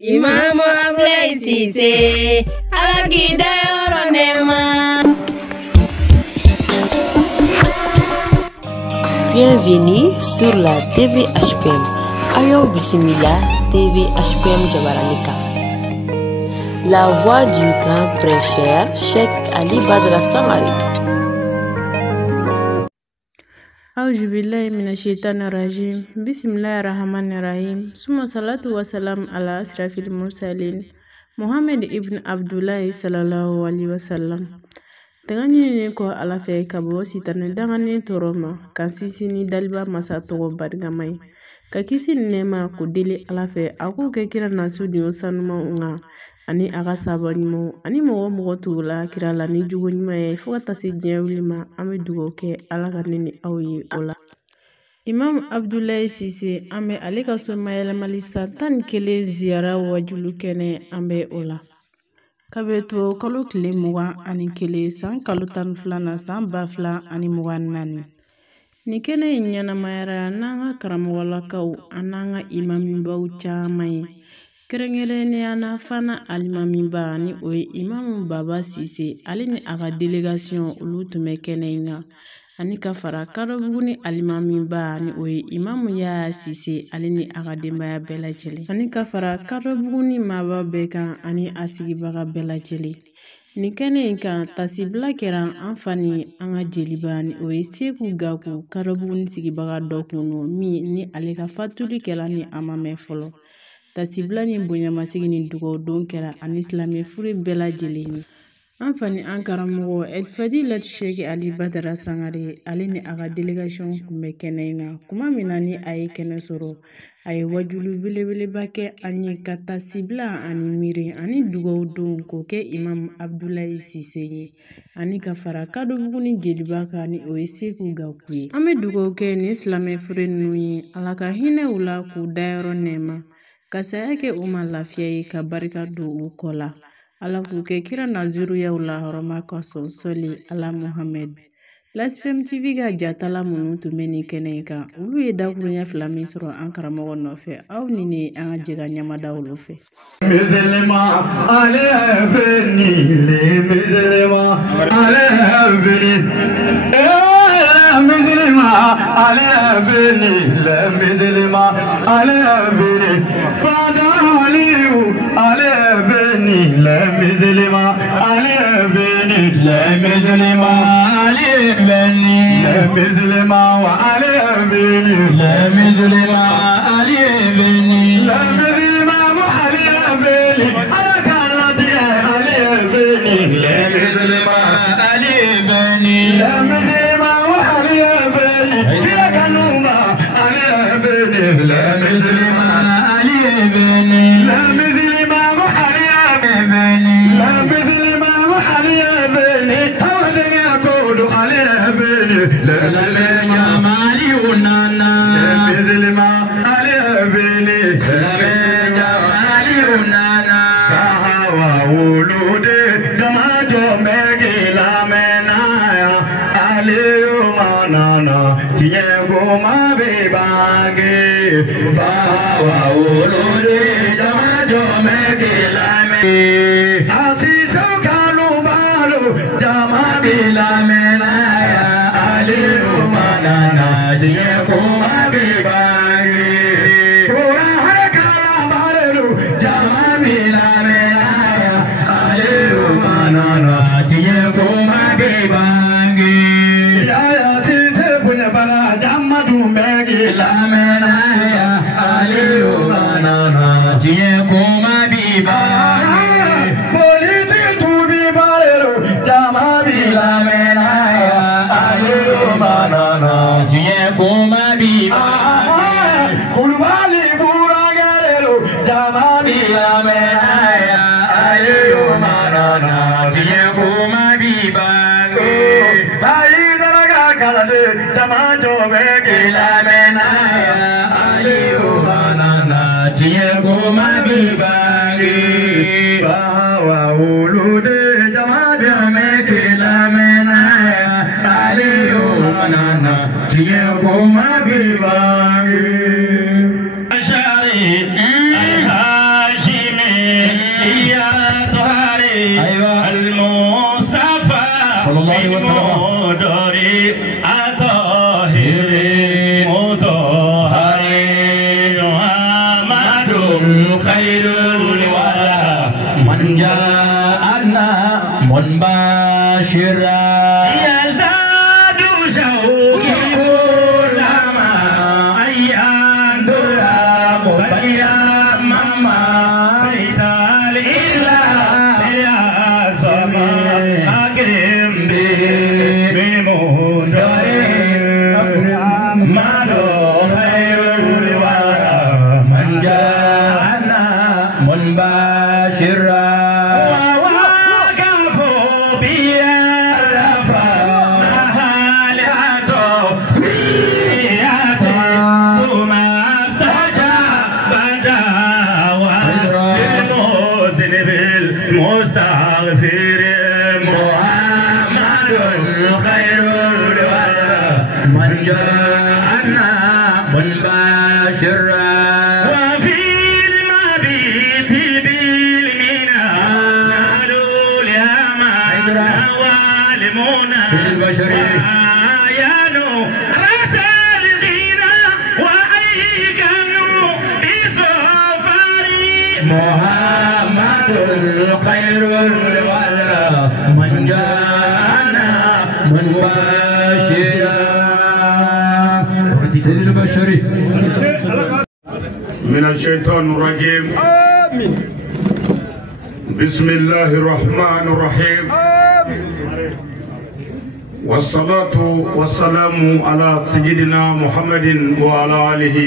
Imam Abdoulaye Cissé Alakida Nema. Bienvenue sur la TV HPM. Ayo Bismillah TV HPM Jabaranika. La voix du grand prêcheur Cheikh Ali Badra Sangari. A'udhu billahi minash shaitanir rajim. Bismillahir rahmanir rahim. Summa salatu wa salam ala asrafil mursalin Muhammad ibn Abdullahi sallallahu alaihi wasallam. Tangani ne ko ala fe kabo sitane dangane toroma kan sisi ni daliba masa togo bargamai ka kisi nema ko deli ala fe aku ke kira nasu di osanuma nga ani aga sabani ani mo tula kira la ni jugo nyima e fo ta si jewlima ame dugo ke ala ka nini awi ola Imam Abdoulaye Cissé ame ale ka so mayela malisa tan kele ziara wajulu kene ambe ola kabeto kalo kile mugan ani kele san kalo tan filana san ba fila ani mugan nani ni kene ɲanamayara n'an ka karamɔgɔlakaw an'an ka imamibaw caman ye kɛrɛnkɛrɛnneyana fana alimamiba ni o ye Imam Baba Cissé ale ni a ka delegation olu tun bɛ kɛnɛ in na ani ka fara Kadɔbugu ni alimamiba ni o ye Imam Yaya Cissé ale ni a ka denbaya bɛɛ lajɛlen ani ka fara Kadɔbugu ni maaba bɛɛ kan ani a sigibaga bɛɛ lajɛlen ni kɛnɛ in kan tasibila kɛra an fani an ka jeliba ni o ye Seku Gaku Kadɔbugu ni sigibaga dɔ kun no min ni ale ka fatuli kɛra ni a ma mɛn fɔlɔ tasibila ni bonyamasigi ni dugawudon kɛra ani silamɛ furu bɛɛ lajɛlen ye an fani an karamɔgɔ Elfadilatu Cheikh Ali Badara Sangare ale ni a ka delegation kun bɛ kɛnɛ in na kuma min na ni a ye kɛnɛ sɔrɔ a ye wajulu belebeleba kɛ an ye ka tasibila ani miiri ani dugawudon k'o kɛ Imam Abdoulaye Cissé ye ani ka fara Kadɔbugu ni jeliba kan ni o ye Seku Gaku ye an bɛ dugawu kɛ ni silamɛ furu ninnu ye ala ka hinɛ u la k'u dayɔrɔ nɛɛma ka saya kɛ u ma lafiya ye ka barika don u kɔ la ala k'u kɛ kira na zuriyaw la hɔrɔma ka sɔn sɔli ala Muhammed L'ASPM TV ka jatala minnu tun bɛ nin kɛnɛ in kan olu ye dakuruɲɛ fila min sɔrɔ an karamɔgɔ nɔfɛ aw ni ne an ka jɛ ka ɲamada olu fɛ Ashari خير الورى من جاءنا منبشرا يزداد شوقي كلما أيان درا مبيا ماما بيت الإله يا سما أكرم بمون مالو خير الورى من جاءنا منبشرا ووقفوا بيا رفا مهالعته سبياته ثم استجاب دعوة المذنب المستغفر محمد خير الورى من جاءنا منبشرا وفي المبيت بالمنى نالوا اليمن والمنى وآيانوا رأس الغنى وأيقنوا بسفري محمد خير الورى من جاءنا منبشرا من الشيطان الرجيم آمين بسم الله الرحمن الرحيم آمين والصلاة والسلام على سيدنا محمد وعلى آله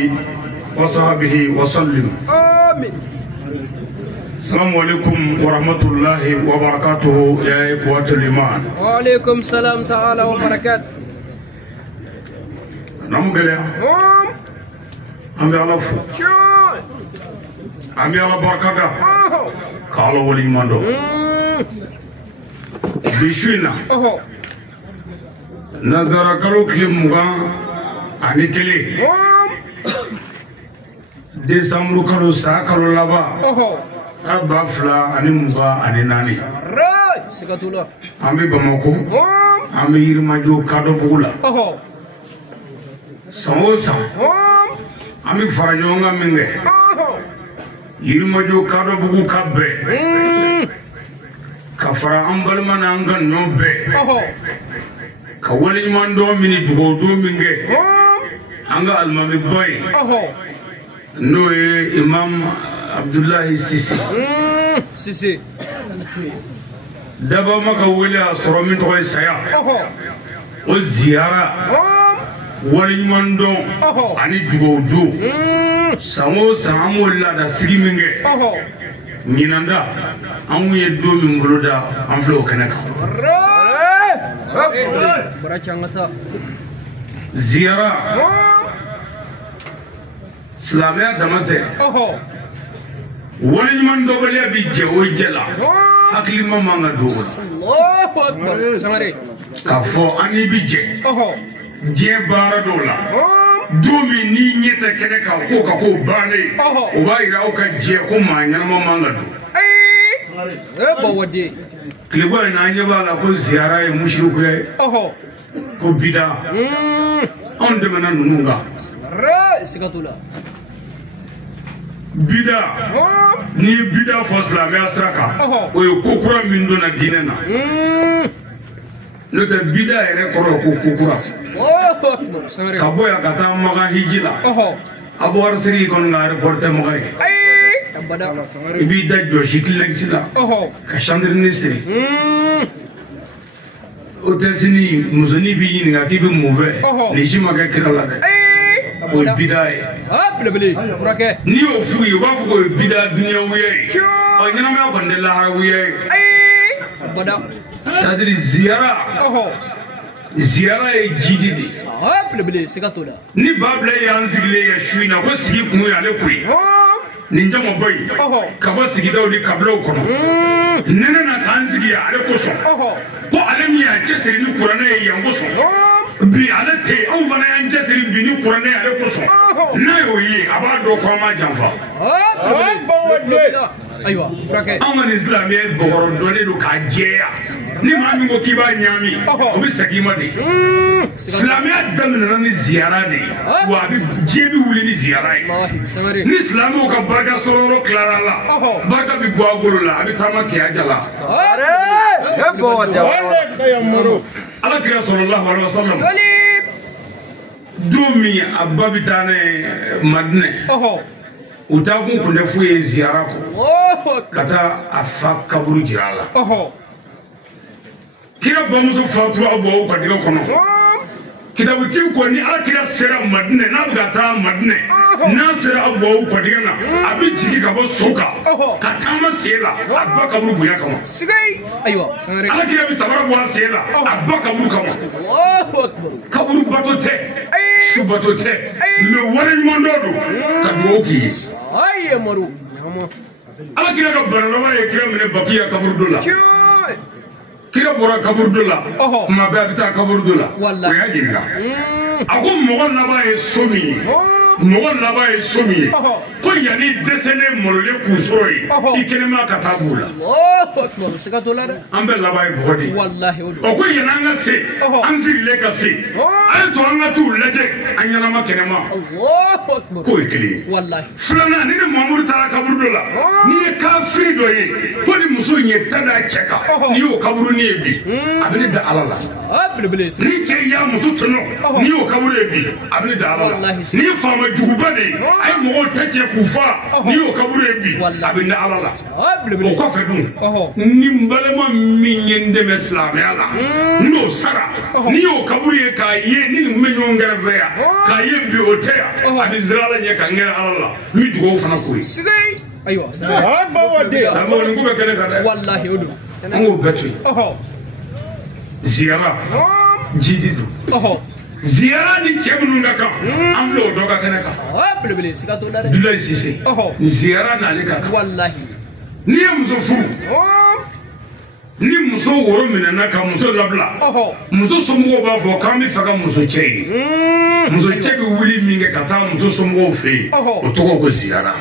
وصحبه وسلم آمين السلام عليكم ورحمة الله وبركاته يا إخوة الإيمان وعليكم السلام تعالى وبركاته نمغلي أمي على فو أمي على بركة كالو ولي ماندو بيشوينا نظر كالو كلمة أني كلي ديسمبر كالو سا كالو لابا أبا فلا أني مغا أني ناني أمي بمكو أمي يرماجو كادو بولا سموسا أمي فرجونغا منغي يرماجو كادو بوكو كابي كفرا أمبالمان أنغا نوبي كوالي ماندو مني دو منغي أنغا المامي باي نوي إمام عبد الله سيسي دابا ما كولي أسرمين توي سيا والزيارة وليماندو أني جودو سامو سامو لا دا سيمينغي نيناندا أمو يدو من بلودا أمفلو كنك زيارة سلاميا دمته وليماندو بليا بيجي ويجلا hakili ma manga dola Allahu akbar samare kafo ani bije je bara dola domi ni nyete kene ka ko bane o ba ira o ka je ko manya ma manga do ba wode klibo na anya ba la ko ziara e mushriku e ko bida on de manan nunga ra sikatula bida ni bida fosla me asraka o kokura min dona dinena no te bida ere koro kokura kaboya kata maga hijila abo arsiri kon ngare porte maga abada bida jo shikil lagsila ka chandri nisri o tesini muzoni bi ni ngati be move ni shima ka kirala de o bida ni o fuyi wa fuko bida dunya wiye o nyina me ko ndela wiye abada sadri ziara e jididi ni babla ya nzigile ya shuina ko sigi kun ya le kuyi ninja mo boy ka ba sigi dawdi kablo kono nena na kan sigi ya ale ko so ko alemi ya chesiri ni kurana ya yango so bi ale te anw fana y'an cɛsiri bi ni kuranɛ ale kosɔn n'a y'o ye a b'a dɔn k'an ma janfa ayiwa furakɛ anw ka nin silamɛ bɔgɔrɔ dɔnnen don k'a jɛya ni maa min ko k'i b'a ɲaami o bɛ segin i ma de silamɛya daminɛna ni ziyara de ye wa a bɛ diɲɛ bɛ wuli ni ziyara ye ni silamɛw ka barika sɔrɔ yɔrɔ tilara la barika bɛ bɔ a bolo la a bɛ taama kɛya la ala kira sallallahu alaihi wasallam don min a ba bɛ taa ne Madinɛ u taa kun tɛ foyi ye ziyara kɔ ka taa a fa kaburu jira a la kira bamuso fatura bɔ o garijɛgɛ kɔnɔ kitabuti ko ni ala kira sera Madinɛ n'a bɛ ka taa Madinɛ n'a sera a bɔ o garijɛgɛ na a bɛ jigin ka bɔ so kan ka taama sen la a ba kaburu bonya kama ala kira bɛ sabara bɔ a sen la a ba kaburu kama kaburu bato tɛ su bato tɛ mɛ wale ɲuman dɔ don ka dugawu k'i ye ala kira ka banalama ye kira minɛ Bakiya kaburu dɔ la kira bɔra kaburu dɔ la kuma bɛɛ a bɛ taa kaburu dɔ la o y'a ɲininka a ko mɔgɔ laban ye so min ye mɔgɔ laban ye so min ye ko yanni dɛsɛlen malolen k'u sɔrɔ ye i kɛnɛma ka taa b'u la an bɛ laban ye bɔgɔ de ye o ko yanni an ka se an sigilen ka se a ye to an ka t'u lajɛ an ɲɛnama kɛnɛma k'o ye kelen ye filanan ni ni Mamudu taara kaburu dɔ la n'i ye kafiri dɔ ye ko ni muso in ye ta d'a cɛ kan n'i y'o kaburu ni ye bi a bɛ ne da ala la ni cɛ y'a muso tɔnɔ n'i y'o kaburu ye bi a bɛ ne da ala la n'i ye faama juguba de ye a ye mɔgɔw ta cɛ k'u fa n'i y'o kaburu ye bi a bɛ ne ala la o kɔfɛ dun ni n balima min ye n dɛmɛ silamɛya la n'o sara n'i y'o kaburu ye k'a ye ni nin bɛ ɲɔgɔn kɛrɛfɛ yan k'a ye bi o tɛ yan a bɛ sira ala ɲɛ ka n kɛra ala la n bɛ dugawu fana k'o ye ayiwa nin ko bɛ kɛnɛ kan dɛ an k'o bɛɛ to yen ziyara jidi don ziyara ni cɛ minnu ka kan an filɛ o dɔ ka kɛnɛ kan Abdoulaye Cissé ziyara n'ale ka kan n'i ye muso furu ni muso woro minɛna ka muso labila muso somɔgɔw b'a fɔ k'an bɛ fɛ ka muso cɛ ye muso cɛ bɛ wuli min kɛ ka taa muso somɔgɔw fɛ yen o tɔgɔ ko ziyara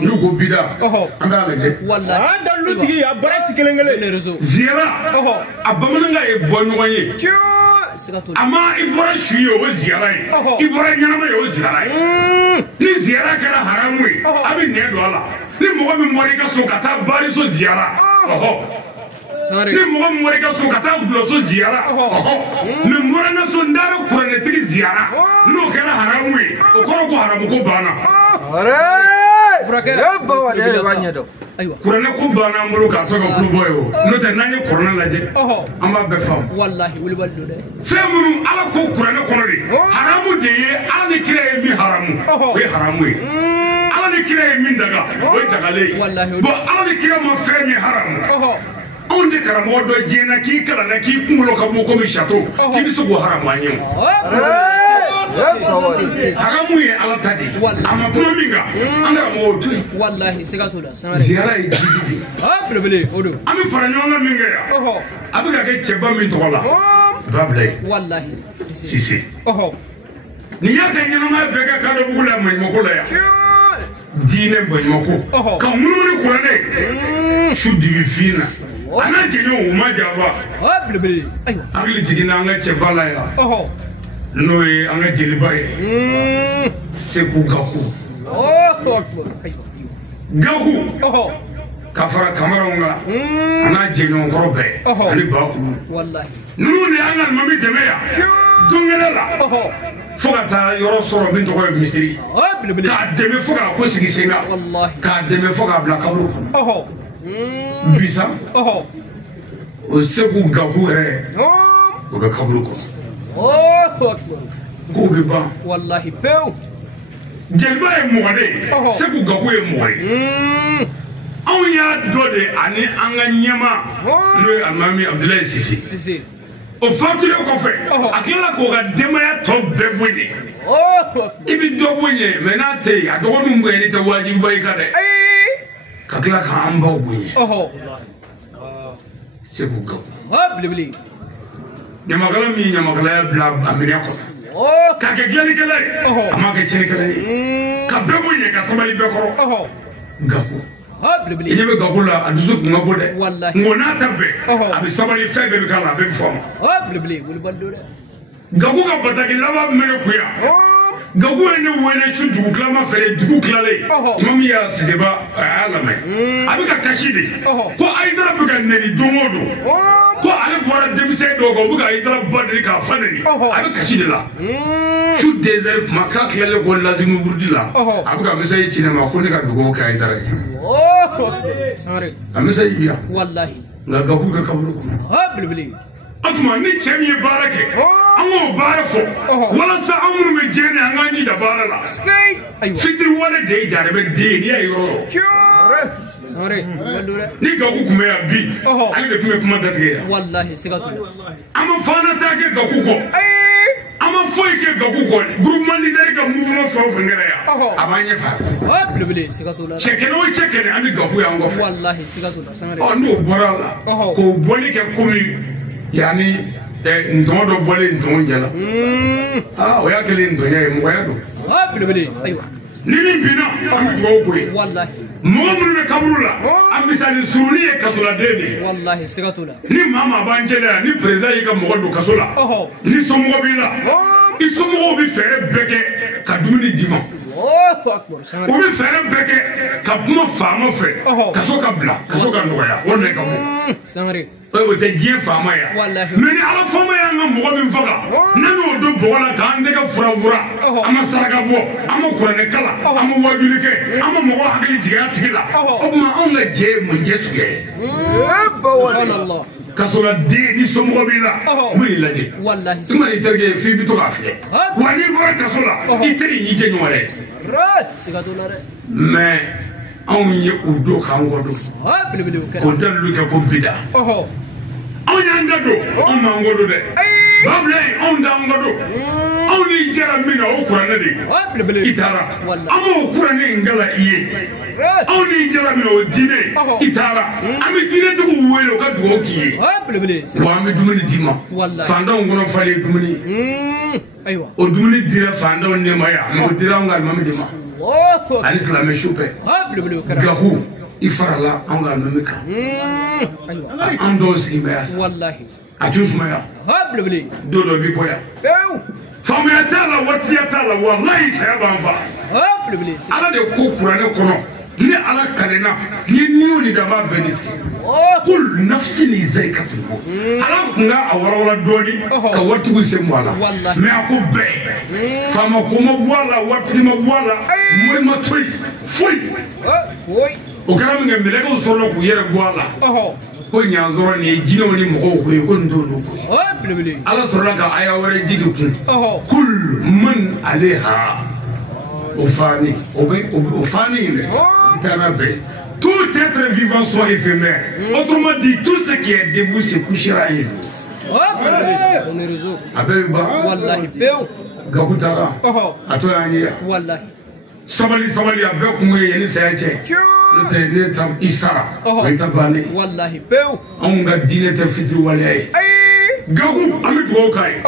n'u ko bida an k'a lajɛ dalutigi a bara ci kelen ziyara a bamanankan ye bɔ ɲɔgɔn ye ama i bɔra su ye o ziyara ye i bɔra ɲɛnama ye o ziyara ye ni ziyara kɛra haramu ye a bɛ nɛn don a la ni mɔgɔ min bɔra i ka so ka taa baariso ziyara ni mɔgɔ min bɔra i ka so ka taa gulɔso ziyara mɛ n bɔra n ka so n taara kuranɛtigi ziyara n'o kɛra haramu ye o kɔrɔ ko haramu ko banna kuranɛ ko banna an bolo k'a to ka kulo bɔ ye o n'o tɛ n'an ye kuranɛ lajɛ an b'a bɛɛ faamu fɛn minnu ala ko kuranɛ kɔnɔ de haramu de ye ala ni kira ye min haramu o ye haramu ye ala ni kira ye min daga o ye dagalen ye bon ala ni kira ma fɛn min haramu anw de karamɔgɔ dɔ diɲɛna k'i kalanna k'i kunkolo ka bɔ komi sato k'i bɛ se k'o haramu an ye haramu ye ala ta de ye a ma kuma min kan an karamɔgɔw to yen ziyara ye jidi de ye an bɛ fara ɲɔgɔn kan min kɛ yan a bɛ ka kɛ cɛba min tɔgɔ la Babulaye Cissé nin y'a kɛ ɲɛnamaya bɛɛ kɛ Kadɔbugu la Maɲumako la yan diinɛ Maɲumako ka munumunu kuranɛ su dibi fin na an ka jɛɲɔgɔnw u ma janfa hakili jiginna an ka cɛba la yan n'o ye an ka jeliba ye Seku Gaku ka fara Kamaraw kan an n'a jɛɲɔgɔnkɔrɔ bɛɛ ani Bakulu ninnu de y'an ka alimami dɛmɛ yan don kɛnɛ la fo ka taa yɔrɔ sɔrɔ min tɔgɔ ye misiri k'a dɛmɛ fo k'a ko sigi sen kan k'a dɛmɛ fo k'a bila kaburu kɔnɔ bisa o Seku Gaku yɛrɛ o bɛ kaburu kɔnɔ k'o bɛ ban jeliba ye mɔgɔ de ye Seku Gaku ye mɔgɔ ye anw y'a dɔ de ani an ka ɲɛma n'o ye alimami Abdoulaye Cissé o fatulen kɔfɛ a tilala k'o ka denbaya tɔ bɛɛ bonya i bɛ dɔ bonya mɛ n'a tɛ yen a dɔgɔninw bonyani tɛ wajibiba i kan dɛ ka tila k'an baw bonya Seku Gaku nyamakala mi nyamakala ya bla amina ko ka ke glani kala ama ke chini kala ka bebo ye ka sabali be ko gaku ine be gakula aduzu kuma bode ngona tabbe abi sabali febe be kala be foma gaku ka bataki laba mene kuya gaku ene wene chudu klama fere dugu klale mami ya sideba alama abi ka kashide ko aidara be ka neni domodo ko ale bora demise dogo bu ka aidara badri ka fadani abi kashide la chu desert maka klale ko lazimu burdila abi ka misay cinema ko ne ka dugo ka aidara Sorry.amisay biya Wallahi. na gaku ka kaburu ko atuma ni chemi barake amo barafo wala sa amunu me jene anganji da barala fitri wala de jare be de ni ayo Sorry. ni gaku kuma ya bi ali be kuma datige Wallahi sigatu. ama fana take gaku ko ama foi ke gaku ko groupement leader ka mouvement so ngere ya abanye fa sigatu la. chekene ami gaku ya ngof Wallahi sigatu la. Sorry. no borala ko boli ke komi yani ndodo boli ndonjala oya kele ndonya e moya do Aywa. nini bina ami go ko Wallahi. momu be kaburula amisali suruni e kasula dede Wallahi sigatu la. ni mama banjela ni president yi ka mogodo kasula ni somo bila isomo bi fere beke ka dumuni dima Akbar. Sorry. o bi fere beke ka kuma fama fe kaso ka bla kaso ka noya wonne ka mo Sorry. o te je fama ya Wallahi. meni ala fama ya nga mogo min faga nanu o do bola ka ande ka fura ama saraka bo ama kurane kala ama wajuli ke ama mogo hakili jiga tigila o ma on la je mun je suge Subhanallah. kasola de ni somo bila muri la de Wallahi. suma ni terge fi bi to ka fi wani bora kasola iteri ni je nyore Sigatu la. mais on ye udo kan godo ko dalu ke ko bida on yanda do on mangodo de bable on da ngodo on ni jara mina o kurane de itara amo kurane ngala iye on ni jara mina o dine itara ami dine to welo ka do kiye wa mi dumuni dima fanda ngono fale dumuni Aywa. o dumuni dira fanda on ne maya mo dira ngal mami dima ali islam shupe gahu ifarala on ngal mami ka Aywa. an do sibe Wallahi. a chusmaya dodo bi boya famya tala watiya tala wallahi saban fa ala de ko kurane kono ni ala kalena ni niuli da ba beniti kul nafsin zaikatul maut ala kunga awara dodi ka watu se mwala me akube fama ko mo wala wati mo wala mo ma toy foi o kana mi ngembele ko solo ku yere wala ko nyanzoro ni jino ni mo ko ko ndolo ala soro ka aya wara jigi kun kul man alaiha ofani ofani le tout être vivant soit éphémère. Autrement dit, tout ce qui est debout se couchera un jour. Wallahi peu. Gakutara. Atoya. Wallahi. Sabali abe kumwe yeni sayache. Ne tam isara. Ne bani. Wallahi peu. On ga dine te fitru wale. Gaku amit wokai.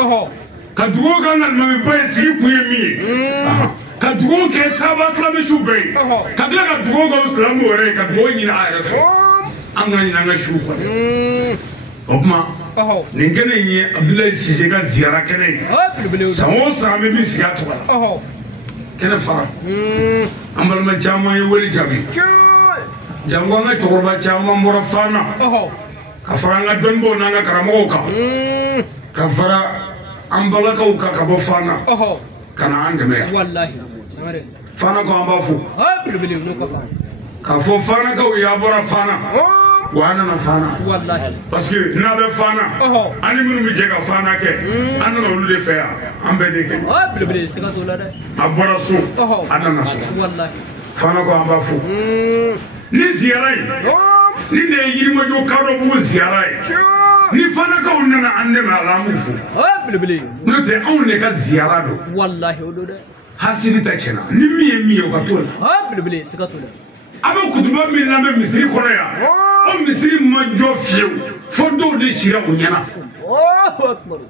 Ka dugo kana mame baye sigi kuye mi. Ka dugo ke taba klame shube. Ka gla ka dugo ga klame wore ka dugo nyina ara. Anga nyina nga shuko. Opma. Ningene nyi Abdoulaye Cissé ka ziara kene. Samo same bi siga to wala. Kene fara. Ambal ma chama ye wori jabi. Jango nga to ba chama mbora fana. Ka fara nga donbo na nga karamo ka. Ka fara ambala ka uka ka bo fana. Kana angeme. Wallahi. Samare. Fana ko amba fu. No papa. Ka fo fana ka ya bora fana. Wana na fana. Wallahi. Parce que na be fana. Ani munu mi jega fana ke. Anu na ulu de fe ambe de ke. Siga to la de. Abora su. Adana su. Wallahi. Fana ko amba fu. Ni ziara yi. Ni ne yiri mo jo kado bu ziara yi. Ni fana ka unna ande ma alamu fu. No te on ne ka ziara do. Wallahi odo de. Hasidi ta chena. Ni mi o ka to la. Siga to la. Aba kutuba mi na be misiri kono ya. O misiri ma jo fiu. Fo do de chira o nyana. Allahu akbar.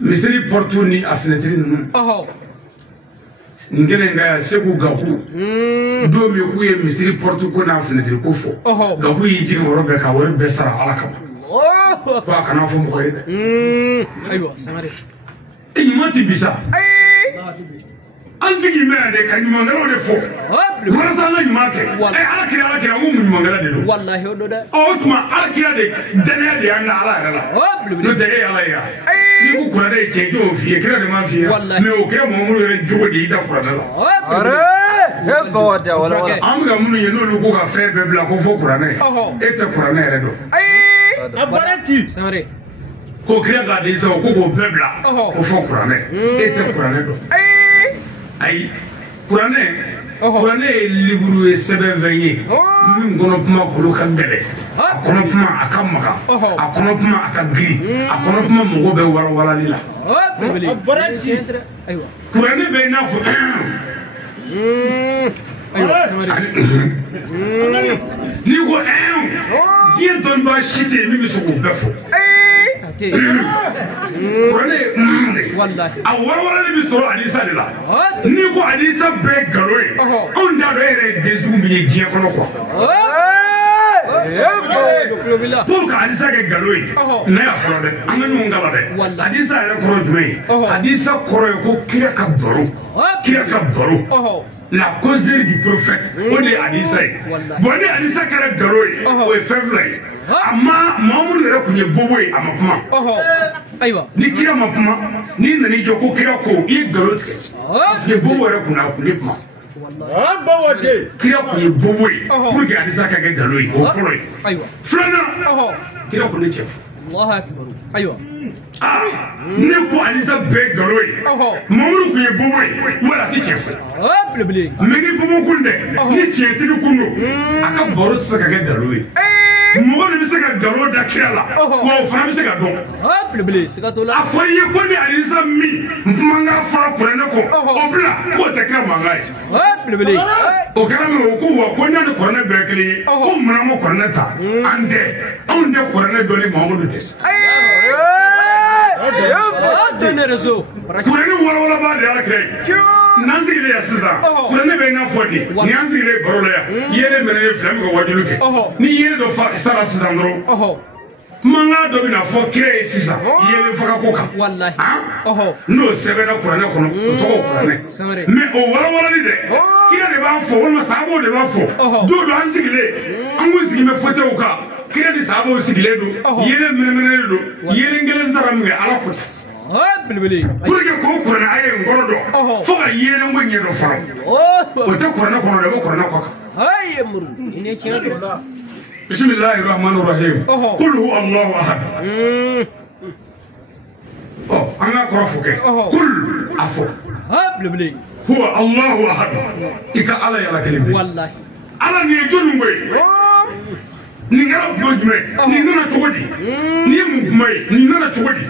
Misiri portu ni a fenêtre ninnu. Ngene nga Segu Gaku. Do mi ku ye misiri portu ko na fenêtre ko fo. Gaku yi jigi woro be ka woro be sara ala kama. Ba kana fo mo ye. Aywa samare. Mati bisa. Anzigi me de ka nyuma ngalo de fo. Wala sa na nyuma ke. Ala kira mu nyuma ngala de do. Wallahi odo da. O tuma ala kira de dane de anda ala la. No te ala ya. Ni ku kura de che to fi kira de ma fi. Me o kira mo mu re jogo de ita kura la. Are he ba wada wala wala. Am ga mu ye no lu ko ga fe be bla ko fo kura ne. Eta kura ne re do. Abarati. Samare. Ko kira ga de so ko be bla ko fo kura ne. Eta kura ne do. Ayi kuranɛ ye liburu ye sɛbɛn fɛn ye min kɔnɔ kuma kolo ka gɛlɛ a kɔnɔ kuma a ka maga a kɔnɔ kuma a ka giri a kɔnɔ kuma mɔgɔ bɛ walawalali la kuranɛ bɛ i n'a fɔ n'i ko diɲɛ dɔnniba si tɛ yen min bɛ se k'o bɛɛ fɔ kuranɛ a walawalali bɛ sɔrɔ Adisa de la n'i ko Adisa bɛɛ nkalon ye anw t'a dɔn e yɛrɛ ye den sugu min ye diɲɛ kɔnɔ quoi pour que Adisa kɛ nkalon ye ne y'a fɔlɔ dɛ an ka ɲɔgɔn kala dɛ Adisa yɛrɛ kɔrɔ jumɛn ye Adisa kɔrɔ ye ko kira ka baro la causerie du prophète o de ye Adisa ye bon ni Adisa kɛra nkalon ye o ye fɛn fila ye amma Mahamudu yɛrɛ tun ye bobo ye a ma kuma ni kira ma kuma ni nani jɔ ko kira ko i ye nkalon tigɛ parce que bobo yɛrɛ kun tɛ kuma kira kun ye bobo ye pour que Adisa ka kɛ nkalon ye o fɔlɔ ye filanan kira kun tɛ cɛ fɔ ne ko Adisa bɛɛ nkalon ye Mahamudu kun ye bobo ye wala a tɛ cɛ fɔ mais ni bobo kun tɛ ni tiɲɛtigi kun don a ka baro tɛ se ka kɛ nkalon ye mɔgɔ de bɛ se ka nkalon da kira la wa o fana bɛ se ka dɔn a fɔra i ye ko ni Adisa min mankan fɔra kuranɛ kɔ o bila k'o tɛ kira mankan ye o kɛra min o ko wa ko n'a ni kuranɛ bɛɛ kelen ye ko munna ma kuranɛ ta an tɛ anw tɛ kuranɛ dɔn ni Mahamudu tɛ kuranɛ walawalaba de y'ala kira ye n'an sigilen yan sisan kuranɛ bɛ i n'a fɔ de ni an sigilen baro la yan yelen minɛ ye fila min ka wajulu kɛ ni yelen dɔ sara sisan dɔrɔn mankan dɔ bɛna fɔ kira ye sisan yelen faga ko kan n'o sɛbɛnna kuranɛ kɔnɔ o tɔgɔ kuranɛ mais o walawalali dɛ kira de b'a fɔ walima sahabaw de b'a fɔ don dɔ an sigilen an kun sigi bɛ fauteuil kan kira ni sahabaw sigilen don yelen minɛminɛlen don yelen kelen sara min kɛ Ala ko tɛ pour que k'o kuranɛ a ye nkɔrɔ dɔn fo ka yelen ko ɲɛ dɔn fɔlɔ o tɛ kuranɛ kɔnɔ dɛ o bɛ kuranɛ kɔ kan bisimilahi rahmani rahim kul huwa Allahu ahad an ka kɔrɔ fɔ kɛ kul a fɔ huwa Allahu ahad i ka Ala yala kelen bɛ Ala nin ye jɔnni ko ye nin kɛra kuma jumɛn nin nana cogo di nin ye mun kuma ye nin nana cogo di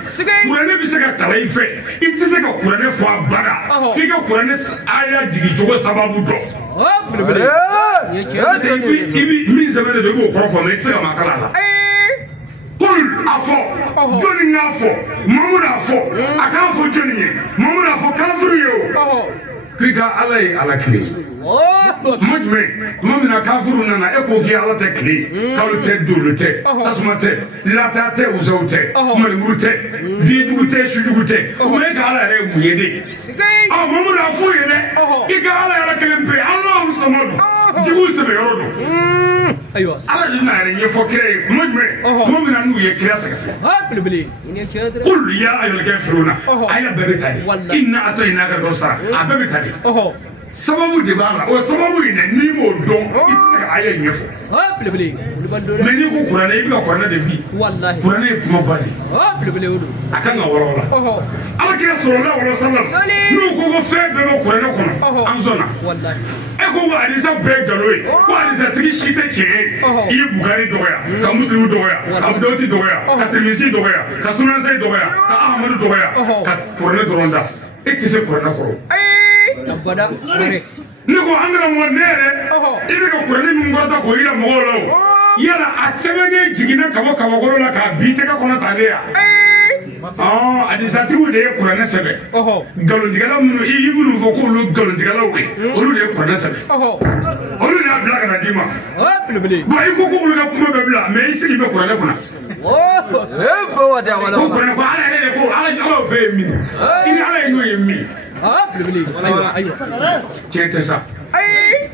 kuranɛ bɛ se ka kalan i fɛ i tɛ se ka kuranɛ fɔ a bada f'i ka kuranɛ aya jigin cogo sababu dɔn i bɛ min sɛbɛn de don i b'o kɔrɔ fɔ mɛ i tɛ se ka maa kalan a la kul a fɔ jɔnni k'a fɔ Mahamudu a fɔ a k'a fɔ jɔnni ye Mahamudu a fɔ kafiri ye o k'i ka Ala ye Ala kelen tuma jumɛn tuma min na kafiriw nana e ko k'i Ala tɛ kelen kalo tɛ dolo tɛ tasuma tɛ lata tɛ wusaw tɛ malimuru tɛ bijugu tɛ sujugu tɛ o ma e ka Ala yɛrɛ ye mun ye de Mahamudu a f'u ye dɛ i ka Ala yɛrɛ kelen pe Alahu samadu jigiw sɛbɛyɔrɔ don Ala de bɛna yɛrɛ ɲɛfɔ kira ye tuma jumɛn tuma min na n'u ye kira sɛgɛsɛgɛ kul ya ayyuhal kafiruna aya bɛɛ bɛ taa de inna ataynaka kawsara a bɛɛ bɛ taa de sababu de b'a la o sababu in dɛ n'i m'o dɔn i tɛ se ka aya ɲɛfɔ mais n'i ko kuranɛ i bɛ ka kuranɛ de bi kuranɛ ye kuma ba de a kan ka wɔrɔ la Ala kira sallallahu alaihi wasallam n'u ko fɛn bɛɛ bɛ kuranɛ kɔnɔ an sɔnna e ko Adisa bɛɛ nkalon ye ko Adisa tigi si tɛ tiɲɛ ye i ye Bukari dɔgɔya ka Muslimu dɔgɔya ka Abu Dawudi dɔgɔya ka Tirmisi dɔgɔya ka Sunan Nasayi dɔgɔya ka Ahamadu dɔgɔya ka kuranɛ dɔrɔn da e tɛ se kuranɛ kɔrɔ ne ko an kana mɔgɔ ne yɛrɛ i bɛ ka kuranɛ min kɔrɔta k'o yira mɔgɔw la o yala a sɛbɛnnen jiginna ka bɔ kabakɔrɔ la k'a bin tɛgɛ kɔnɔ tan de yan adisatigiw de ye kuranɛ sɛbɛn nkalontigɛla minnu i minnu fɔ k'olu nkalontigɛlaw ye olu de ye kuranɛ sɛbɛn olu de y'a bila ka na d'i ma bon i ko k'olu ka kuma bɛ bila mais i sigi bɛ kuranɛ kunna ko kuranɛ ko ala yɛrɛ de ko ala fɛ ye min i ni ala ye n'o ye min tiɲɛ tɛ sa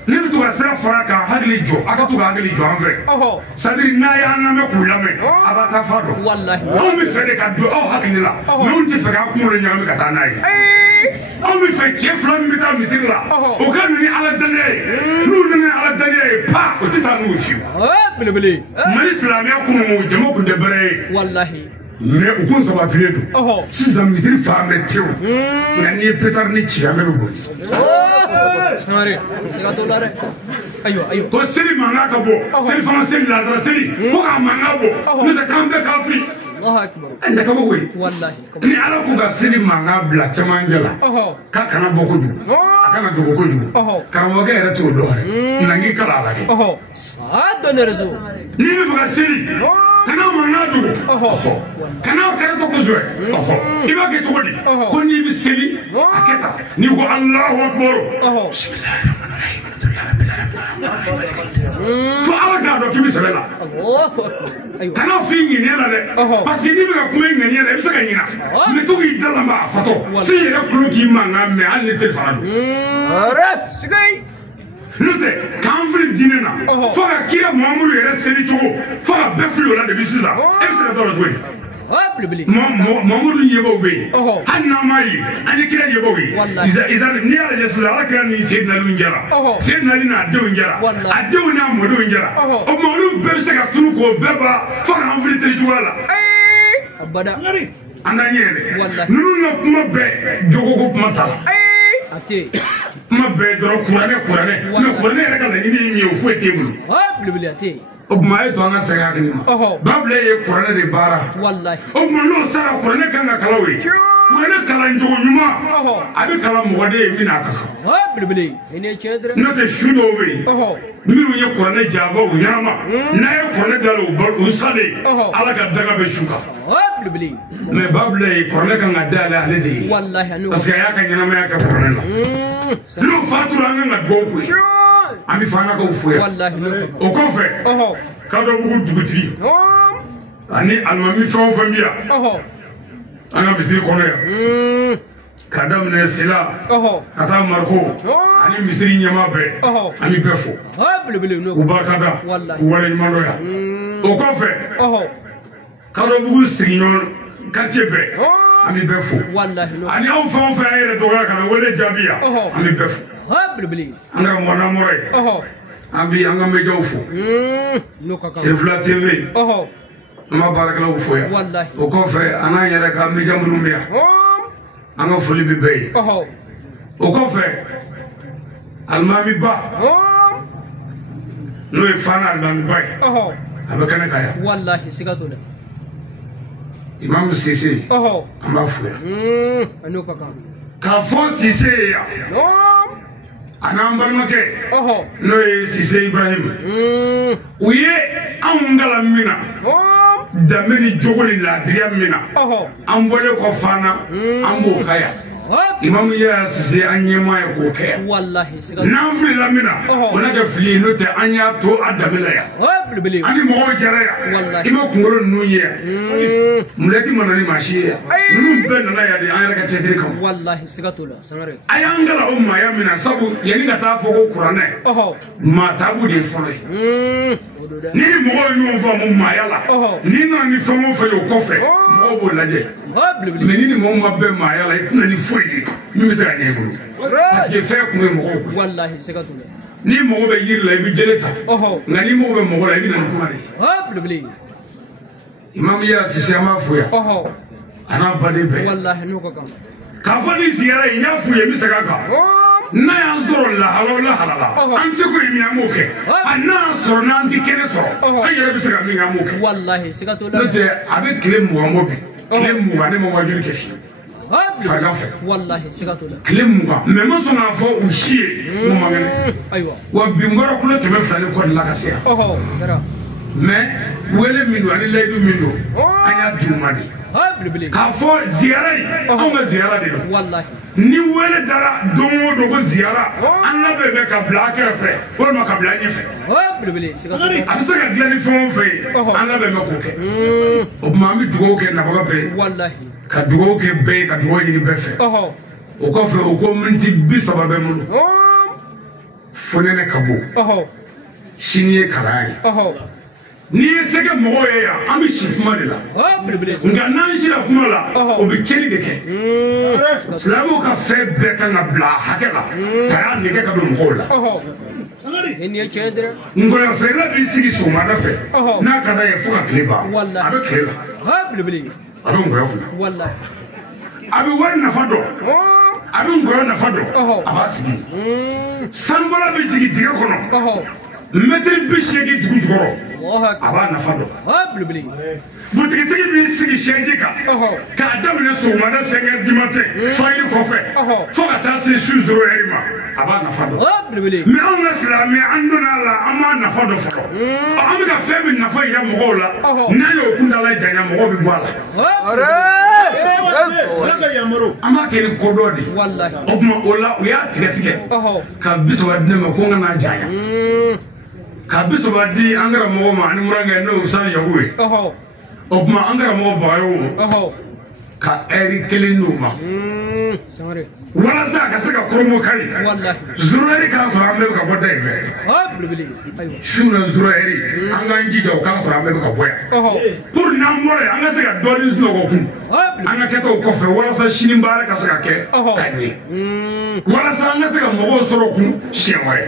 ne bɛ to ka sira fara kan hakili jɔ a ka to ka hakili jɔ an fɛ c'est-à-dire n'a y'an lamɛn k'u lamɛn a b'a ta fa dɔn anw bɛ fɛ de ka don aw hakili la mais anw tɛ fɛ k'a kunkolo ɲagami ka taa n'a ye anw bɛ fɛ cɛ fila min bɛ taa misiri la o ka na ni ala danaya ye n'u nana ni ala danaya ye pa o tɛ taa n'u fiyewu mali silamɛya kɔnɔ jama tun tɛ bɛrɛ ye mais u kun sabatilen don sisan misiri fan bɛɛ tewu nka n'i ye pétard ni ci an bɛɛ bɛ boli ko seli mankan ka bɔ seli fana seli ladara seli ko k'a mankan bɔ n'o tɛ k'an bɛɛ kafiri an tɛ kabako ye ni ala k'u ka seli mankan bila cɛmancɛ la k'a kana bɔ kojugu a kana dogo kojugu karamɔgɔkɛ yɛrɛ t'o dɔn yɛrɛ na k'i kala ala kɛ n'i bɛ fɛ ka seli kana mankan dogo kana kɛrɛtɔ kosɛbɛ i b'a kɛ cogo di ko n'i bɛ seli a kɛ tan n'i ko alahu akibaru fo ala k'a dɔn k'i bɛ sɛbɛn la kana f'i ŋaniya la dɛ parce que n'i bɛ ka kuma i ŋaniya la i bɛ se ka ɲina mais to k'i dalama a fatɔ f'i yɛrɛ tulo k'i mankan mɛn hali ni tɛ fara don n'o tɛ k'an fili diinɛ na fo ka kira Muhamadu yɛrɛ seli cogo fo ka bɛɛ fili o la depuis sisan e bɛ se ka tɔɔrɔ cogo di Muhamadu ɲɛbɔw bɛ yen hali n'an m'a ye an ye kira ɲɛbɔw ye n'i y'a lajɛ sisan ala kira ni Seydina Ali jara Seydina Ali n'a denw jara a denw n'a mɔdenw jara o tuma olu bɛɛ bɛ se ka tunu k'o bɛɛ ban fo k'an fili teli cogoya la an t'an ɲɛ yɛrɛ ninnu ka kuma bɛɛ jogo ko kuma t'a la kuma bɛɛ dɔrɔn kuranɛ mais kuranɛ yɛrɛ ka laɲini ye min ye o foyi t'e bolo o tuma a ye to an ka segin hakili ma Babila ye kuranɛ de baara o tuma n'o sara kuranɛ kan ka kalaw ye kuranɛ kalancogo ɲuman a bɛ kalan mɔgɔden ye min n'a kasa n'o tɛ su dɔw bɛ yen minnu ye kuranɛ janfa u ɲɛnama n'a ye kuranɛ dalen u salen ala ka daga bɛ su kan mais Babila ye kuranɛ kan ka dayɛlɛ ale de ye parce que a y'a ka ɲɛnamaya kɛ kuranɛ la n'o fatura an kan ka dugawu k'u ye an bɛ fɔ an ka k'o fo yan o kɔfɛ Kadɔbugu dugutigi ani alimami fɛn o fɛn bɛ yan an ka misiri kɔnɔ yan k'a daminɛ Sila ka taa Mariko ani misiri ɲɛmaa bɛɛ an bɛ bɛɛ fo k'u barikada k'u waleɲuman dɔn yan o kɔfɛ Kadɔbugu sigiɲɔgɔn quartier bɛɛ an bɛ bɛɛ fo ani aw fɛn o fɛn a yɛrɛ dɔgɔya ka na wele jaabi yan an bɛ bɛɛ fo an ka mɔnamɔrɔ ye an bɛ an ka médiaw fo Sefula TV an b'a baarakɛlaw fo yan o kɔfɛ an n'an yɛrɛ ka média minnu bɛ yan an ka foli bɛ bɛɛ ye o kɔfɛ alimami ba n'o ye Fana alimami ba ye a bɛ kɛnɛ kan yan Imam Sise an b'a fo yan k'a fɔ Sise ye yan a n'an balimakɛ n'o ye Sise Ibrahim u ye anw kalan min na danbe ni jogo ni laadiriya min na an bɔlen kɔ Fana an b'o ka yan Imam Yaya Sise an ɲɛmaa ye k'o kɛ yan n'an filila min na o na kɛ fili n'o tɛ an y'a to a danbe la yan an ni mɔgɔw jɛra yan i ma kunkolo ninnu ye yan mulɛti ma na ni maa si ye yan ninnu bɛɛ nana yan de an yɛrɛ ka cɛsiri kama a y'an kala o maaya min na sabu yanni ka taa fɔ ko kuranɛ maa taabu de ye fɔlɔ ye ni mɔgɔw ye ɲɔgɔn faamu maaya la n'i nana ni fɛn o fɛn ye o kɔfɛ mɔgɔw b'o lajɛ mais ni mɔgɔw ma bɛn maaya la i tɛna ni foyi ye min bɛ se ka ɲɛ i bolo parce que fɛn kun ye mɔgɔw kun ni mɔgɔ bɛ yiri la i bɛ jele ta nka ni mɔgɔ bɛ mɔgɔ la i bɛ na ni kuma de ye Imam Yaya Sise an b'a fo yan a n'a baden bɛɛ k'a fɔ ni sigiyara yen n y'a f'u ye n bɛ segin a kan n'a y'an sɔrɔ lahalala an bɛ se k'o ye min an b'o kɛ a n'a y'a sɔrɔ n'an tɛ kɛnɛ sɔrɔ an yɛrɛ bɛ se ka min kɛ an b'o kɛ n'o tɛ a bɛ tile 20 bɔ bi tile 20 ne ma wajuli kɛ fiyewu farigan fɛ tile 20 mais ma sɔn k'a fɔ u si ye mun man kɛnɛ wa bi n bɔra kulo 200 ni kɔ de la ka se yan mais wele min do ani laydu min do anya dumadi ka fo ziyara on ma ziyara de wallahi ni wele dara domo do ko ziyara Allah be ka bla kerfe wala ma ka bla nyefe abisa ka glani fon fe Allah be ma ko ke o ma mi dugo ke na ba be wallahi ka dugo ke be ka dugo ni be fe o ko fe o ko minti bisaba be mu fonene kabo siniye kalai ni sege mogo ye ya ami shifuma de la nga nan shira kuma la o bi cheli de ke slamo ka fe be ka na bla hakela tara ni ke ka do mogo la ni chedra ngoya fe la bi sigi so ma da fe na ka da ye fuka kleba abe klela abe ngoya funa wallahi abe wan na fado abe ngoya na fado abasigi sambola bi jigi diga kono metri bishegi dugu jukoro aba nafa dɔ butigitigi b'i sigi sɛji kan k'a daminɛ sɔgɔmada 5h du matin fayiri kɔfɛ fo ka taa se su 0 heure ma a b'a nafa dɔn mais anw ka silamɛ an donna a la an b'a nafa dɔn fɔlɔ an bɛ ka fɛn min nafa yira mɔgɔw la n'an y'o kuntala janya mɔgɔw bɛ bɔ a la an b'a kɛ ni ko dɔ de o tuma o la u y'a tigɛ tigɛ ka 30 di ne ma ko n ka n'a janya ka 30 di an kɛra mɔgɔw ma ani murankɛ n'o san yagu ye o tuma an kɛra mɔgɔ bayo ka ɛri kelen n'o ma walasa a ka se ka kɔrɔmɔ kari zurɛri k'a sɔrɔ an bɛɛ bɛ ka bɔ da in fɛ su na zurɛri an k'an jija o k'a sɔrɔ an bɛɛ bɛ ka bɔ yan pour n'an bɔra yan an ka se ka dɔɔnin sunɔgɔ kun an ka kɛtaw kɔfɛ walasa sini baara ka se ka kɛ ka ɲɛ walasa an ka se ka mɔgɔw sɔrɔ kun siɲɛ wɛrɛ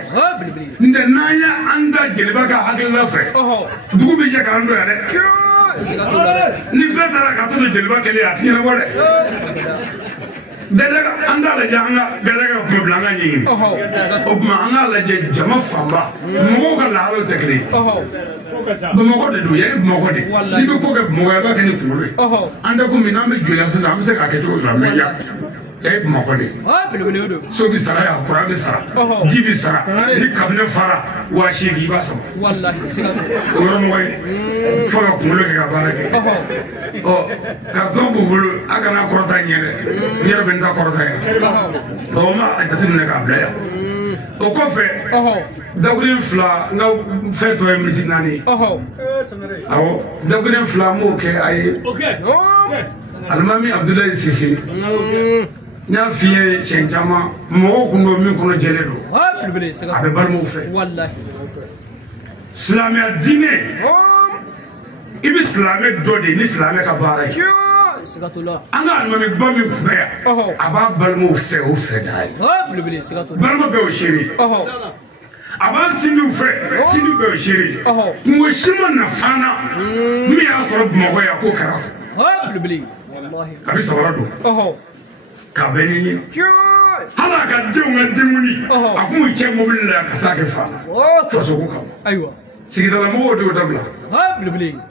n tɛ n'an ye an da jeliba ka hakilina fɛ dugu bɛ jɛ k'an dɔ yan dɛ ni bɛɛ taara ka to to jeliba kelen a ti ɲɛnabɔ dɛ gɛlɛya an t'a lajɛ an ka gɛlɛya ka kuma bila an ka ɲɛɲini o tuma an k'a lajɛ jama fanba mɔgɔw ka lahalaw tɛ kelen ye bamakɔ de don yan ye bamakɔ de n'i bɛ ko kɛ bamakɔ i b'a kɛ ni kunkolo ye an tɛ komi n'an bɛ joli sisan an bɛ se k'a kɛ cogo dɔ la mɛ yan e bamakɔ de so bɛ sara yan kuran bɛ sara ji bɛ sara ni kabinɛ fara 8,000 i b'a sɔrɔ o yɔrɔ mɔgɔ ye fo ka kunkolo kɛ ka baara kɛ ɔ karitɔn b'u bolo a kana kɔrɔta ɲɛ dɛ n yɛrɛ bɛ n ta kɔrɔta yan ɔ ma a jateminɛ k'a bila yan o kɔfɛ dakurunin 2 n ka fɛn tɔ ye miniti 4 awɔ dakurunin 2 n b'o kɛ a ye alimami Abdulayi Sise n y'a f'i ye cɛn caman mɔgɔw kun don min kɔnɔ jɛlen don a bɛ balimaw fɛ silamɛya diinɛ i bɛ silamɛ dɔ de ni silamɛ ka baara ye an ka alimami ba min tun bɛ yan a b'a balimaw fɛ o fɛ da ye balima bɛ o seere a b'a sindiw fɛ sindiw bɛ o seere kungo si ma nafa na min y'a sɔrɔ Bamakɔ yan k'o kɛra a bɛ sabara don ka bɛn ni ye hali a ka denw ka denkundi a kun b'u cɛ mobili la ka taa kɛ fa faso ko kan sigidala mɔgɔw de y'o dabila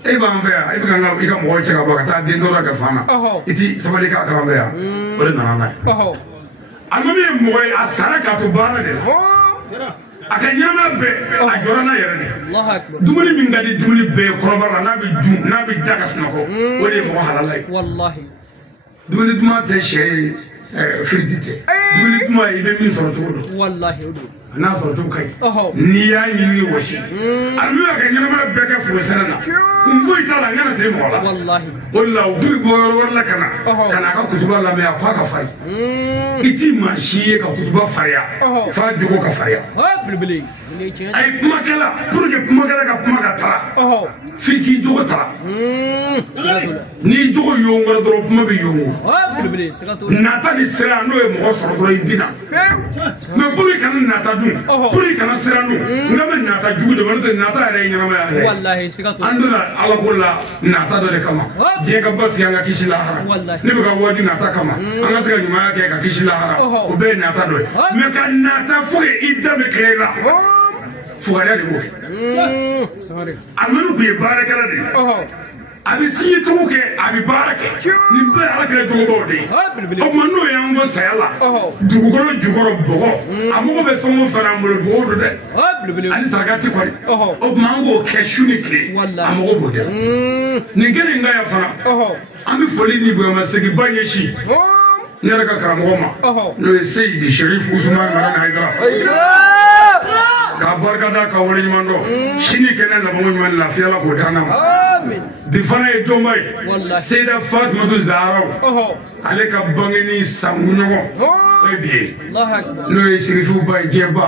e b'an fɛ yan e bɛ ka i ka mɔgɔw cɛ ka bɔ ka taa den dɔ la kɛ fan na i ti sabali k'a kalan fɛ yan o de nana n'a ye alimami ye mɔgɔ ye a sara k'a to baara de la a ka ɲɛnamaya bɛɛ a jɔra n'a yɛrɛ de dumuni min ka di dumuni bɛɛ ye kɔrɔbara la n'a bɛ dun n'a bɛ da ka sunɔgɔ o de ye mɔgɔ halala ye dumuni duman tɛ sɛ ye firiti tɛ dumuni duman i bɛ min sɔrɔ cogo dɔn n'a sɔrɔ cogo ka ɲi n'i y'a ɲini wɔsi alimami a ka ɲɛnamaya bɛɛ kɛ foro sɛnɛ na kun foyi t'a la n kana tigɛ mɔgɔ la o de la u bɛ bɔ yɔrɔ wɛrɛ la ka na a ka kutuba lamɛn a ko a ka farin i t'i maa si ye ka kutuba farinya f'a jogo ka farinya a ye kumakɛla pour que kumakɛla ka kuma ka tara f'i k'i jogo tara n'i jogo yɔngɔra dɔrɔn kuma bɛ yɔngɔ nata ni sira n'o ye mɔgɔ sɔrɔ dɔrɔn i bina mais pour que kana nata dun pour que kana sira dun n ka bɛ nata jugu de n'o tɛ nata yɛrɛ ye ɲɛnamaya yɛrɛ an donna ala ko la nata dɔ de kama diɲɛ ka basigi an ka kisi lahara ne bɛ ka wadi nata kama an ka se ka ɲumanya kɛ ka kisi lahara o bɛɛ ye nata dɔ ye mais ka nata fo que i da bɛ kɛ i la fugariya de b'o kɛ alimami kun ye baarakɛla de ye a bɛ sigi cogo kɛ a bɛ baara kɛ nin bɛɛ ye ala kɛra cogobaw de ye o tuma n'o y'an bɔ saya la dugukolo jukɔrɔ bɔgɔ a mago bɛ fɛn o fɛn an bolo bɔgɔ don dɛ ani sarakati kɔni o tuma an k'o kɛ su ni tile a mago b'o kɛ nin kɛlen in ka yan fana an bɛ foli ni bonyamasegin ba ɲɛsin ne yɛrɛ ka karamɔgɔ ma n'o ye Seyidi Sherif Usumani Hayidara k'a barika da ka wale ɲuman dɔn sini kɛnɛ labanko ɲuman lafiya la k'o d'an ma bi fana ye donba ye Seyida Fatumatu Zaharaw ale ka bangeni sankuɲɔgɔn o ye bi ye n'o ye Sherifu ba ye diɲɛba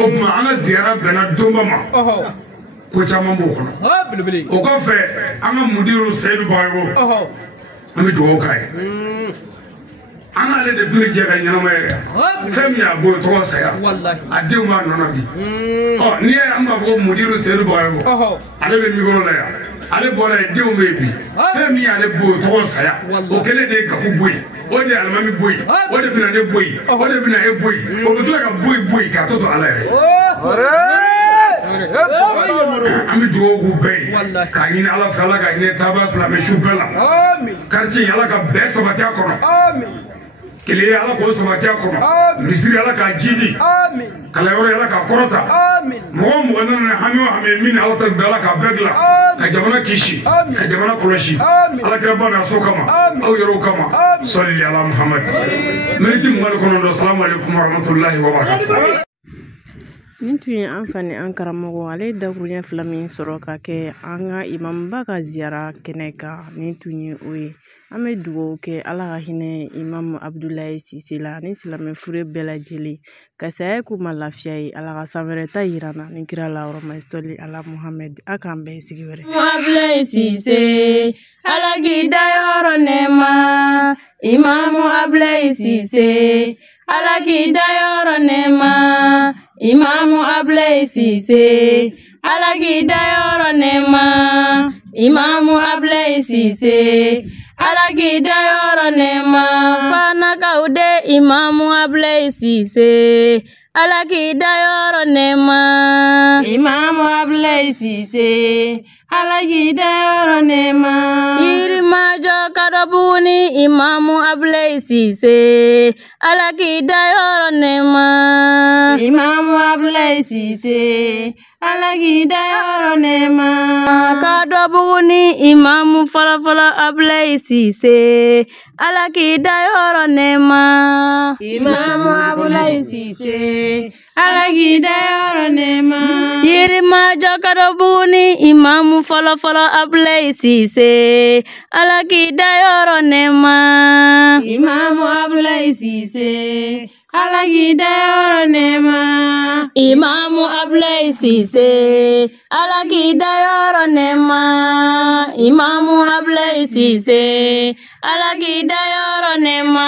o tuma an ka ziyara bɛnna donba ma ko caman b'o kɔnɔ o kɔfɛ an ka mudiru Seyidu Bayogo an bɛ dugawu k'a ye an n'ale de tun bɛ jɛ ka ɲɛnama yɛrɛ fɛn min y'a bolo tɔgɔ saya a denw b'a nɔnɔ bi n'i ye an b'a fɔ ko mudiru Seyidu Bayogo ale bɛ mikoro la yan ale bɔra yen denw bɛ yen bi fɛn min y'ale bolo tɔgɔ saya o kɛlen de ye Gaku Boyi o de ye alimami Boyi o de bɛna ne Boyi o de bɛna e Boyi o bɛ tila ka Boyi k'a tɔ to ala yɛrɛ an bɛ dugawu k'u bɛɛ ye k'a ɲini ala fɛ ala ka hinɛ taaba silamɛsu bɛɛ la quartier ala ka bɛɛ sabati a kɔnɔ keleya ala k'o sabati a kɔnɔ misiri ala k'a jidi kalayɔrɔ ala k'a kɔrɔta mɔgɔ o mɔgɔ nana hami o hami min ala ta bɛɛ ala k'a bɛɛ dilan ka jamana kisi ka jamana kɔlɔsi ala kira ba na so kama aw yɛrɛw kama sɔli ala Muhammad miniti 29 salamu alaikum warahmatullahi wabarakatuh. Nin tun ye an fa ni an karamɔgɔ ale ye dakuruɲɛ 2 min sɔrɔ ka kɛ an ka imamba ka ziyara kɛnɛ kan nin tun ye o ye an bɛ dugawu kɛ ala ka hinɛ Imam Abdulaye Sise la ni silamɛ fure bɛɛ lajɛlen ka saya k'u ma lafiya ye ala ka san wɛrɛ ta yira na ni kira la yɔrɔma sɔli ala Muhammad a k'an bɛɛ sigi wɛrɛ Abdulaye Sise ala k'i dayɔrɔ nɛɛma Imam Abdulaye Sise ala k'i dayɔrɔ nɛɛma Imam Abdulaye Sise ala k'i dayɔrɔ nɛɛma Imam Abdulaye Sise ala k'i dayɔrɔ nɛɛma fanakaw de Imam Abdulaye Sise ala k'i dayɔrɔ nɛɛma Imam Abdulaye Sise ala k'i dayɔrɔ nɛɛma Yirimajɔ Kadɔbuguni Imam Abdulaye Sise ala k'i dayɔrɔ nɛɛma Imam Abdulaye Sise ala k'i dayɔrɔ nɛɛma Kadɔbuguni Imam fɔlɔfɔlɔ Abdulaye Sise ala k'i dayɔrɔ nɛɛma Imam Abdulaye Sise ala k'i dayɔrɔ nɛɛma Yirimajɔ Kadɔbuguni Imam fɔlɔfɔlɔ Abdulaye Sise ala k'i dayɔrɔ nɛɛma Imam Abdulaye Sise ala k'i dayɔrɔ nɛɛma Imam Abdulaye Sise ala k'i dayɔrɔ nɛɛma Imam Abdulaye Sise ala k'i dayɔrɔ nɛɛma